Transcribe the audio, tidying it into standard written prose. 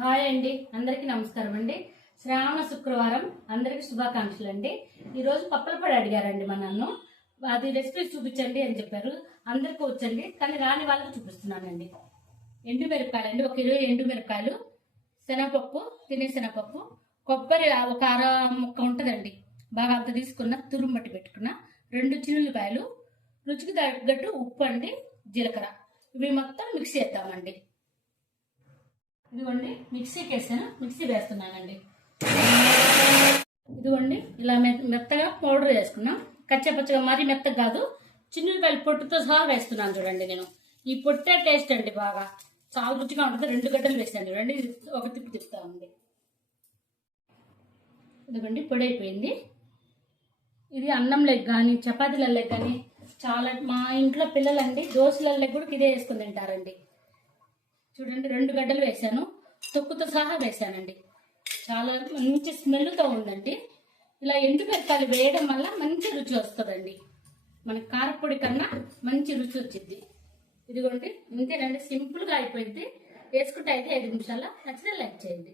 Hi అండి, అందరికీ నమస్కారం అండి. శ్రావణ శుక్రవారం అందరికి శుభాకాంక్షలు అండి. ఈరోజు పప్పుల పొడి అడిగారండి మా నన్ను, అది రెసిపీ చూపించండి అని చెప్పారు. అందరికీ వచ్చండి, కానీ రాని వాళ్ళకి చూపిస్తున్నానండి. ఎండుమిరపకాయలు అండి, ఒక 20 ఎండుమిరపకాయలు, శనగపప్పు, తినే శనగపప్పు, కొబ్బరి ఒక అర ముక్క ఉంటుందండి, బాగా అంత తీసుకున్న తురుము బట్టి పెట్టుకున్న 2 చిన్నులపాయలు, రుచికి తగ్గట్టు ఉప్పు అండి, జీలకర్ర, ఇవి మొత్తం మిక్స్ చేద్దామండి. ఇదిగోండి మిక్సీకి వేసాను, మిక్సీ వేస్తున్నానండి. ఇదిగోండి ఇలా మెత్తగా పౌడర్ వేసుకున్నాం, కచ్చపచ్చగా మరీ మెత్తగా కాదు. చిన్నులపాయలు పొట్టుతో సహా వేస్తున్నాను చూడండి. నేను ఈ పొట్టే టేస్ట్ అండి, బాగా చాలా రుచిగా ఉంటుంది. 2 గడ్డలు వేసాను చూడండి, ఒక తిప్పి తిప్పుతా ఉంది. ఇదిగోండి పొడి అయిపోయింది. ఇది అన్నంలోకి కానీ చపాతీలలోకి కానీ చాలా, మా ఇంట్లో పిల్లలండి దోశలలోకి కూడా ఇదే వేసుకుని తింటారండి. చూడండి 2 గడ్డలు వేసాను, తొక్కుతో సహా వేసానండి. చాలా మంచి స్మెల్తో ఉందండి. ఇలా ఎండుమిరపకాయలు వేయడం వల్ల మంచి రుచి వస్తుందండి, మన కారపొడి కన్నా మంచి రుచి వచ్చింది. ఇదిగోండి ఇంతేనండి, సింపుల్గా అయిపోయింది. వేసుకుంటే అయితే 5 నిమిషాల్లో. నచ్చితే లైక్ చేయండి.